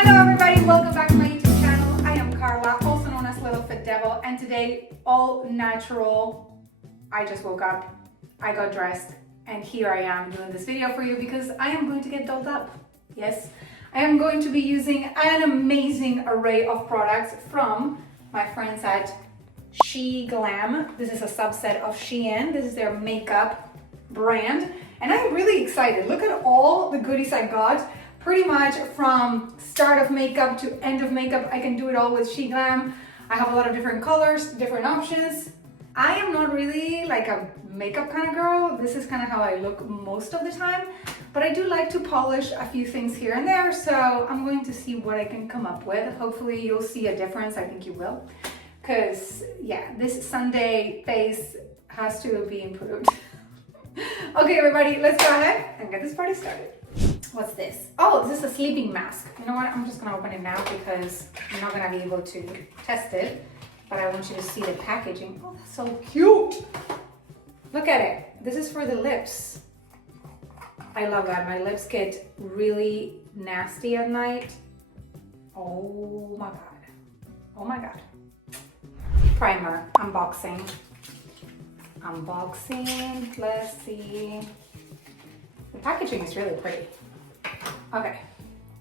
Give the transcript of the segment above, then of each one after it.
Hello everybody, welcome back to my YouTube channel. I am Carla, also known as Little Fit Devil, and today, all natural. I just woke up, I got dressed, and here I am doing this video for you because I am going to get dolled up. Yes, I am going to be using an amazing array of products from my friends at SheGlam. This is a subset of Shein. This is their makeup brand, and I'm really excited. Look at all the goodies I got. Pretty much from start of makeup to end of makeup, I can do it all with SheGlam. I have a lot of different colors, different options. I am not really like a makeup kind of girl. This is kind of how I look most of the time, but I do like to polish a few things here and there, so I'm going to see what I can come up with. Hopefully you'll see a difference. I think you will, because yeah, this Sunday face has to be improved. Okay everybody, let's go ahead and get this party started. What's this? Oh, this is a sleeping mask. You know what? I'm just gonna open it now because I'm not gonna be able to test it, but I want you to see the packaging. Oh, that's so cute. Look at it. This is for the lips. I love that. My lips get really nasty at night. Oh my God. Oh my God. Primer, unboxing. Unboxing, let's see. The packaging is really pretty. Okay,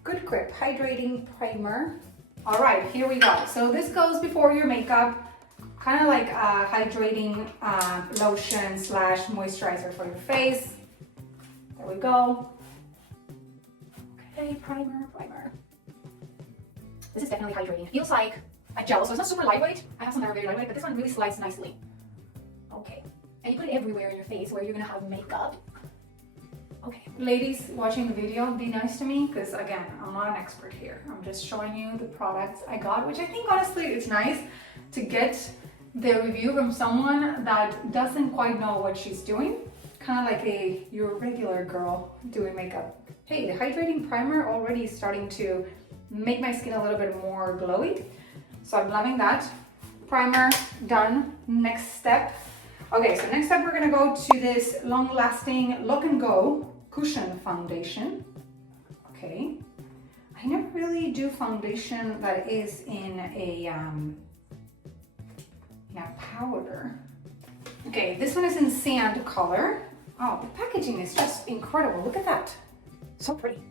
good grip, hydrating primer. All right, here we go. So this goes before your makeup, kind of like a hydrating lotion slash moisturizer for your face. There we go. Okay, primer. This is definitely hydrating. It feels like a gel, so it's not super lightweight. I have some that are very lightweight, but this one really slides nicely. Okay, and you put it everywhere in your face where you're gonna have makeup. Okay, ladies watching the video, be nice to me because again, I'm not an expert here. I'm just showing you the products I got, which I think honestly it's nice to get the review from someone that doesn't quite know what she's doing. Kind of like your regular girl doing makeup. Hey, the hydrating primer already is starting to make my skin a little bit more glowy. So I'm loving that. Primer done. Next step. Okay, so next up we're gonna go to this long-lasting Look and Go cushion foundation. Okay, I never really do foundation that is in a powder. Okay, this one is in sand color. Oh, the packaging is just incredible. Look at that, so pretty.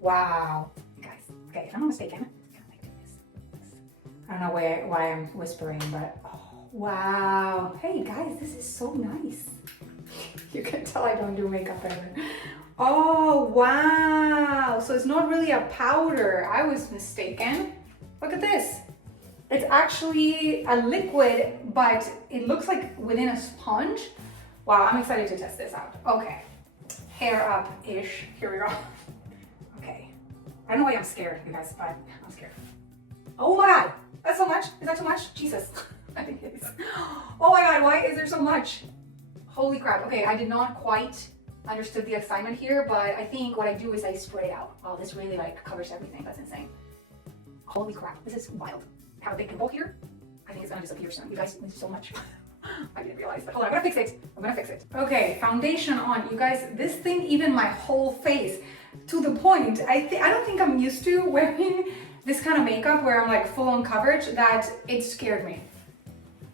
Wow, guys. Okay, if I'm not mistaken, it's kind of like this. I don't know why I'm whispering, but. Oh. Wow. Hey guys, this is so nice. You can tell I don't do makeup ever. Oh, wow. So it's not really a powder. I was mistaken. Look at this. It's actually a liquid, but it looks like within a sponge. Wow, I'm excited to test this out. Okay. Hair up-ish. Here we go. Okay. I don't know why I'm scared, you guys, but I'm scared. Oh my God. That's so much. Is that too much? Jesus. I think it is. Oh my God, why is there so much? Holy crap. Okay, I did not quite understood the assignment here, but I think what I do is I spray out. Oh, this really like covers everything. That's insane. Holy crap, this is wild. I have a big pimple here. I think it's gonna disappear soon. You guys, this is so much. I didn't realize that. Hold on, I'm gonna fix it. Okay, foundation on. You guys, this thing, even my whole face, to the point, I don't think I'm used to wearing this kind of makeup where I'm like full on coverage, that it scared me.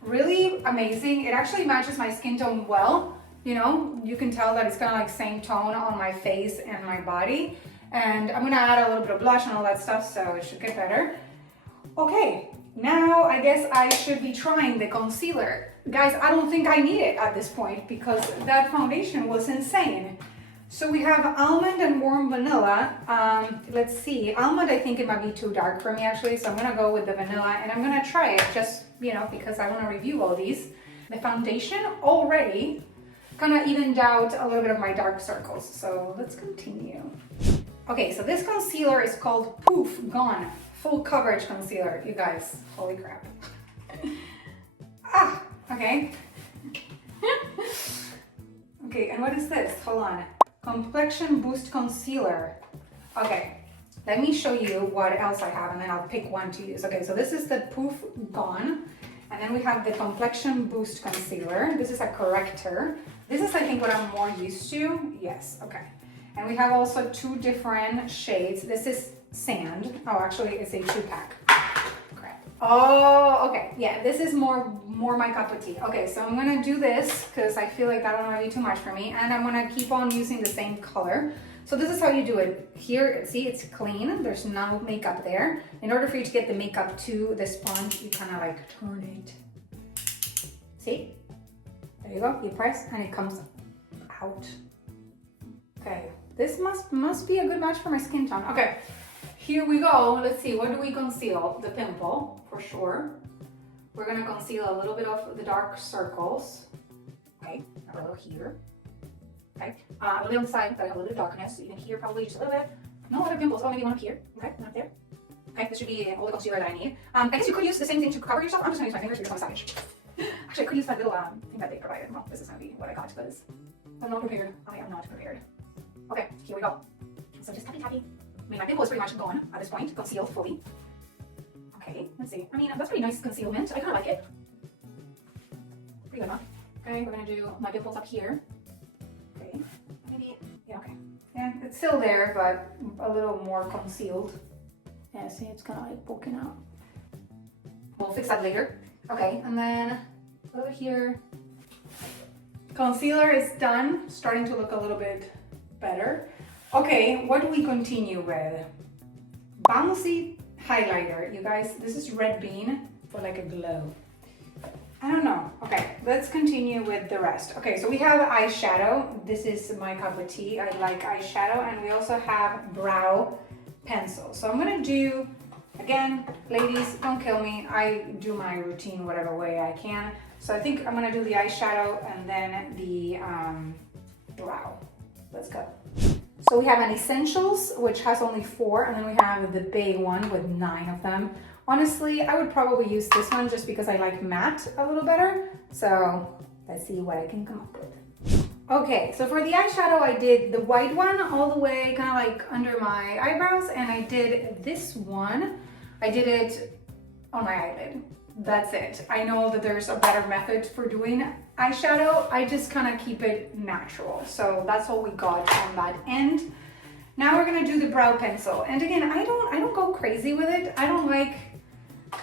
Really amazing. It actually matches my skin tone well. You know, you can tell that it's kind of like same tone on my face and my body. And I'm gonna add a little bit of blush and all that stuff, so it should get better. Okay, now I guess I should be trying the concealer. Guys, I don't think I need it at this point because that foundation was insane. So we have almond and warm vanilla. Let's see, almond, I think it might be too dark for me actually, so I'm gonna go with the vanilla and I'm gonna try it just, you know, because I wanna review all these. The foundation already kind of evened out a little bit of my dark circles, so let's continue. Okay, so this concealer is called Poof Gone Full Coverage Concealer. You guys, holy crap. Okay. Okay, and what is this? Hold on. Complexion Boost Concealer. Okay, let me show you what else I have and then I'll pick one to use. Okay, so this is the Poof Gone. And then we have the Complexion Boost Concealer. This is a corrector. This is, I think, what I'm more used to. Yes, okay. And we have also two different shades. This is sand. Oh, actually it's a 2-pack. Crap. Oh, okay. Yeah, this is more my cup of tea. Okay, so I'm gonna do this because I feel like that one might be too much for me, and I'm gonna keep on using the same color. So this is how you do it. Here, see, it's clean. There's no makeup there. In order for you to get the makeup to the sponge, you kind of like turn it. See? There you go. You press and it comes out. Okay, this must be a good match for my skin tone. Okay, here we go. Let's see, what do we conceal? The pimple, for sure. We're gonna conceal a little bit of the dark circles. Okay, a little here. Okay, a little on the side, got a little bit of darkness. Even here, probably just a little bit. No other pimples. Oh, maybe one up here. Okay, one up there. Okay, this should be all the concealer that I need. I guess you could use the same thing to cover yourself. I'm just gonna use my fingers because I'm savage. Actually, I could use that little thing that they provided. Well, this is gonna be what I got because I'm not prepared. I am not prepared. Okay, here we go. So just tappy tappy. I mean, my pimple is pretty much gone at this point, concealed fully. Okay, let's see. I mean, that's pretty nice concealment. I kind of like it. Pretty good, huh? Okay, we're gonna do my pimples up here. Okay, maybe, yeah, okay. Yeah, it's still there, but a little more concealed. Yeah, see, it's kind of like poking out. We'll fix that later. Okay, and then over here, concealer is done. Starting to look a little bit better. Okay, what do we continue with? Bouncy highlighter, you guys. This is Red Bean for like a glow. I don't know. Okay, let's continue with the rest. Okay, so we have eyeshadow. This is my cup of tea. I like eyeshadow, and we also have brow pencil. So I'm gonna do, again, ladies, don't kill me. I do my routine whatever way I can. So I think I'm gonna do the eyeshadow and then the brow. Let's go. So we have an essentials, which has only 4, and then we have the big one with 9 of them. Honestly, I would probably use this one just because I like matte a little better. So let's see what I can come up with. Okay, so for the eyeshadow, I did the white one all the way kind of like under my eyebrows, and I did this one. I did it on my eyelid. That's it. I know that there's a better method for doing eyeshadow. I just kind of keep it natural. So that's what we got on that end. Now we're gonna do the brow pencil. And again, I don't go crazy with it. I don't like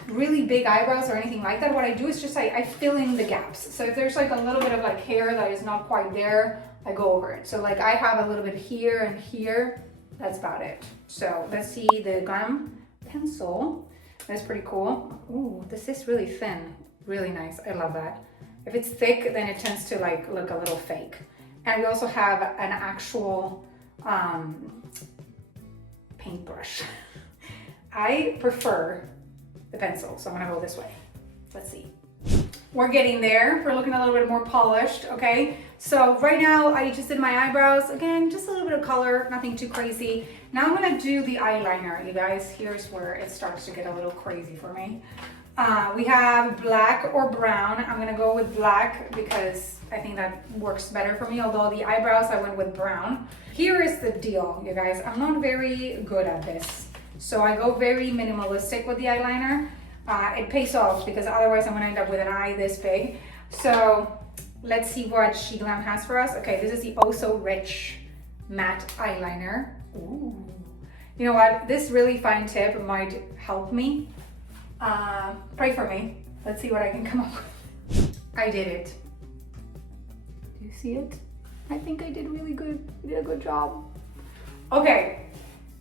really big eyebrows or anything like that. What I do is just I fill in the gaps. So if there's like a little bit of like hair that is not quite there, I go over it. So like I have a little bit here and here. That's about it. So let's see the Glam pencil. That's pretty cool. Ooh, this is really thin. Really nice. I love that. If it's thick, then it tends to like look a little fake. And we also have an actual paintbrush. I prefer the pencil, so I'm gonna go this way. Let's see. We're getting there. We're looking a little bit more polished, okay? So right now, I just did my eyebrows. Again, just a little bit of color, nothing too crazy. Now I'm gonna do the eyeliner, you guys. Here's where it starts to get a little crazy for me. We have black or brown. I'm gonna go with black because I think that works better for me, although the eyebrows I went with brown. Here is the deal, you guys. I'm not very good at this. So I go very minimalistic with the eyeliner. It pays off because otherwise I'm gonna end up with an eye this big. So let's see what SheGlam has for us. Okay, this is the Oh So Rich matte eyeliner. Ooh. You know what? This really fine tip might help me. Pray for me. Let's see what I can come up with. I did it. Do you see it? I think I did really good. I did a good job. Okay,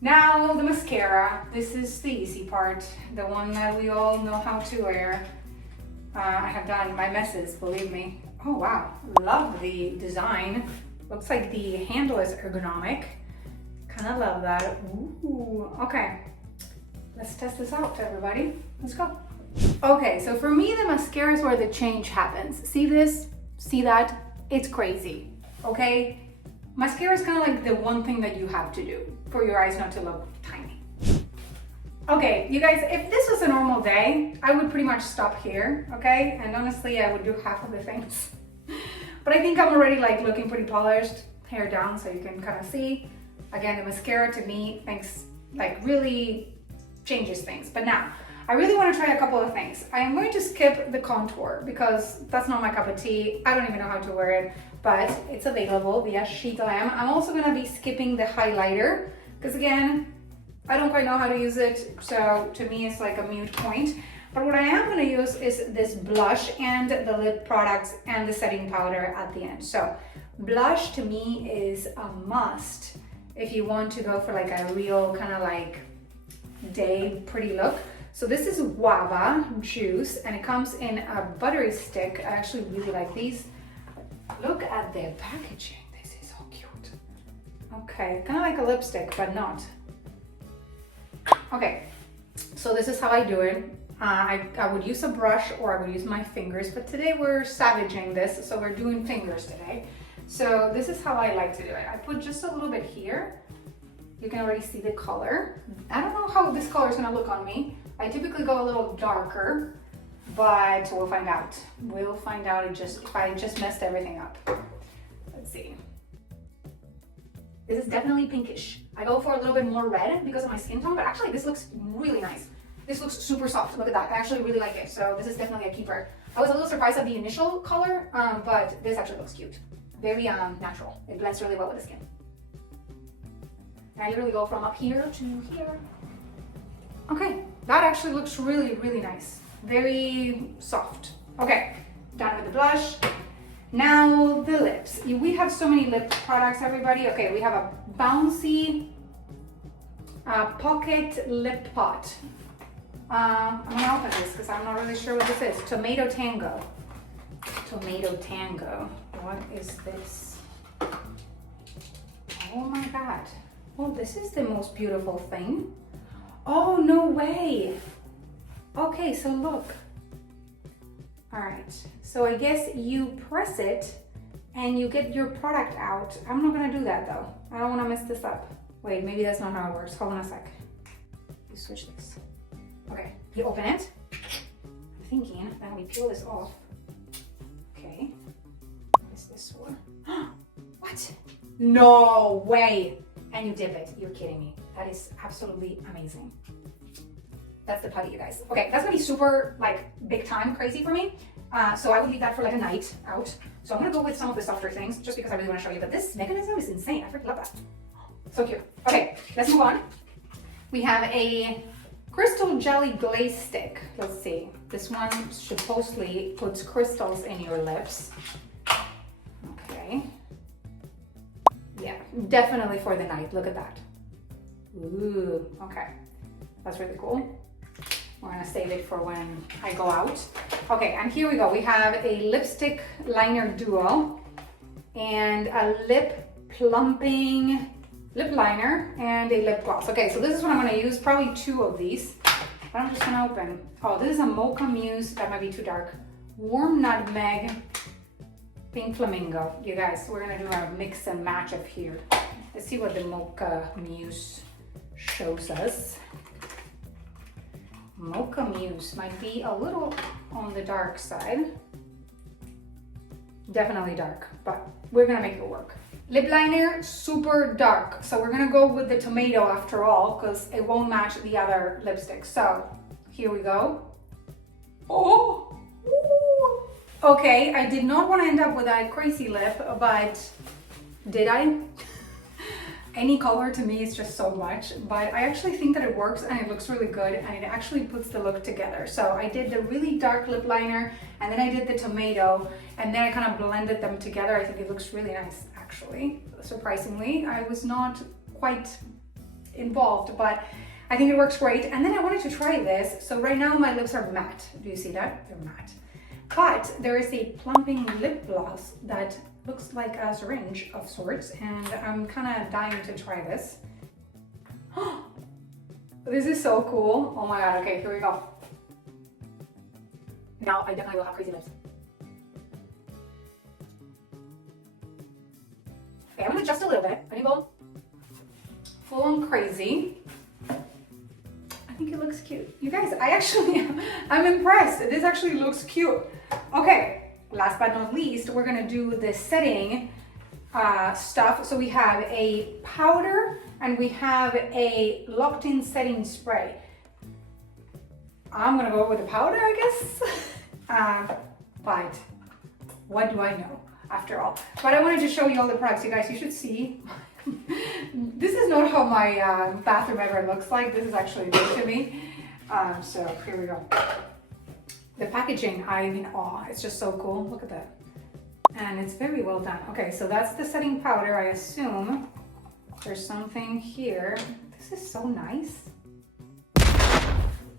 now the mascara. This is the easy part, the one that we all know how to wear. I have done my messes, believe me. Oh wow, love the design. Looks like the handle is ergonomic. Kind of love that. Ooh, okay. Let's test this out, everybody. Let's go. Okay, so for me, the mascara is where the change happens. See this? See that? It's crazy, okay? Mascara is kind of like the one thing that you have to do for your eyes not to look tiny. Okay, you guys, if this was a normal day, I would pretty much stop here, okay? And honestly, I would do half of the things. But I think I'm already like looking pretty polished, hair down so you can kind of see. Again, the mascara to me, thanks, like really changes things. But now, I really want to try a couple of things. I am going to skip the contour because that's not my cup of tea. I don't even know how to wear it, but it's available via SheGlam. I'm also going to be skipping the highlighter because again, I don't quite know how to use it, so to me it's like a mute point. But what I am going to use is this blush and the lip products and the setting powder at the end. So blush to me is a must if you want to go for like a real kind of like day pretty look. So this is guava juice and it comes in a buttery stick. I actually really like these. Look at their packaging. This is so cute. Okay, kind of like a lipstick, but not. Okay, so this is how I do it. I would use a brush or I would use my fingers, but today we're savaging this, so we're doing fingers today. So this is how I like to do it. I put just a little bit here. You can already see the color. I don't know how this color is gonna look on me. I typically go a little darker, but we'll find out. We'll find out if I just messed everything up. Let's see. This is definitely pinkish. I go for a little bit more red because of my skin tone, but actually this looks really nice. This looks super soft. Look at that. I actually really like it. So this is definitely a keeper. I was a little surprised at the initial color, but this actually looks cute. Very natural. It blends really well with the skin. And I literally go from up here to here. Okay, that actually looks really, really nice. Very soft. Okay, done with the blush. Now the lips. We have so many lip products, everybody. Okay, we have a bouncy pocket lip pot. I'm gonna open this because I'm not really sure what this is. Tomato Tango. Tomato Tango. What is this? Oh my God. Oh, this is the most beautiful thing. Oh, no way. Okay, so look. All right, so I guess you press it and you get your product out. I'm not gonna do that though. I don't wanna mess this up. Wait, maybe that's not how it works. Hold on a sec. You switch this. Okay, you open it. I'm thinking that we peel this off. Okay, what is this for? What? No way. And you dip it. You're kidding me. That is absolutely amazing. That's the putty, you guys. Okay, that's gonna be super like big time crazy for me. So I would leave that for like a night out. So I'm gonna go with some of the softer things just because I really wanna show you. But this mechanism is insane. I freaking love that. So cute. Okay, let's move on. We have a crystal jelly glaze stick. Let's see. This one supposedly puts crystals in your lips. Okay. Yeah, definitely for the night. Look at that. Ooh, okay. That's really cool. We're gonna save it for when I go out. Okay, and here we go. We have a lipstick liner duo and a lip plumping lip liner and a lip gloss. Okay, so this is what I'm gonna use, probably 2 of these. But I'm just gonna open. Oh, this is a Mocha Muse, that might be too dark. Warm Nutmeg, Pink Flamingo. You guys, we're gonna do a mix and match up here. Let's see what the Mocha Muse shows us. Mocha Muse might be a little on the dark side. Definitely dark, but we're gonna make it work. Lip liner, super dark. So we're gonna go with the tomato after all, because it won't match the other lipstick. So here we go. Oh, ooh. Okay, I did not want to end up with that crazy lip, but did I? Any color to me is just so much, but I actually think that it works and it looks really good and it actually puts the look together. So I did the really dark lip liner and then I did the tomato and then I kind of blended them together. I think it looks really nice, actually. Surprisingly, I was not quite involved, but I think it works great. And then I wanted to try this. So right now my lips are matte. Do you see that? They're matte. But there is a plumping lip gloss that looks like a syringe of sorts, and I'm kind of dying to try this. This is so cool. Oh my God, okay, here we go. Now I definitely will have crazy lips. Okay, I'm gonna adjust a little bit. I'm gonna go full on crazy. I think it looks cute. You guys, I'm impressed. This actually looks cute. Okay, last but not least, we're gonna do the setting stuff. So we have a powder and we have a locked-in setting spray. I'm gonna go with the powder, I guess. But what do I know after all? But I wanted to show you all the products, you guys. You should see. This is not how my bathroom ever looks like. This is actually new to me. So here we go. The packaging, I'm in awe. It's just so cool. Look at that. And it's very well done. Okay, so that's the setting powder. I assume there's something here. This is so nice.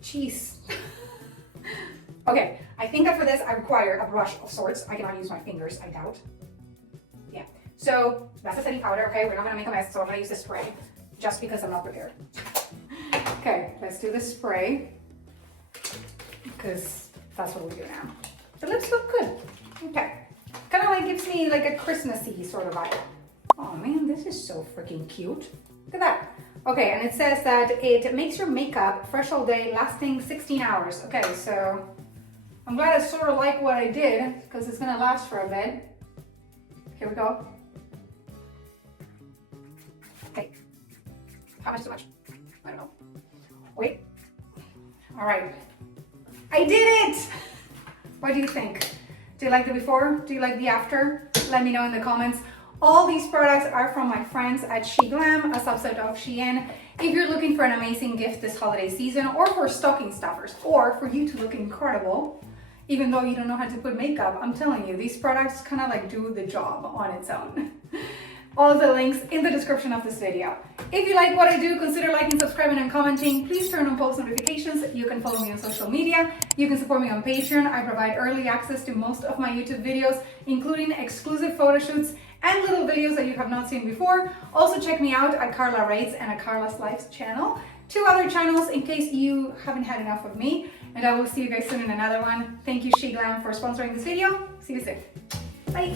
Jeez. Okay, I think that for this I require a brush of sorts. I cannot use my fingers, I doubt. Yeah, so that's the setting powder, okay? We're not gonna make a mess, so I'm gonna use the spray just because I'm not prepared. Okay, let's do the spray because that's what we do now. The lips look good. Okay, kind of like gives me like a Christmassy sort of vibe. Oh man, this is so freaking cute. Look at that. Okay, and it says that it makes your makeup fresh all day, lasting 16 hours. Okay, so I'm glad I sort of like what I did because it's gonna last for a bit. Here we go. Okay, how much too much? I don't know. Wait. All right, I did it! What do you think? Do you like the before? Do you like the after? Let me know in the comments. All these products are from my friends at SheGlam, a subset of Shein. If you're looking for an amazing gift this holiday season, or for stocking stuffers, or for you to look incredible, even though you don't know how to put makeup, I'm telling you, these products kind of like do the job on its own. All the links in the description of this video. If you like what I do, consider liking, subscribing, and commenting. Please turn on post notifications. You can follow me on social media. You can support me on Patreon. I provide early access to most of my YouTube videos, including exclusive photo shoots and little videos that you have not seen before. Also check me out at Carla Rates and at Carla's Lives channel. 2 other channels in case you haven't had enough of me. And I will see you guys soon in another one. Thank you SheGlam for sponsoring this video. See you soon. Bye.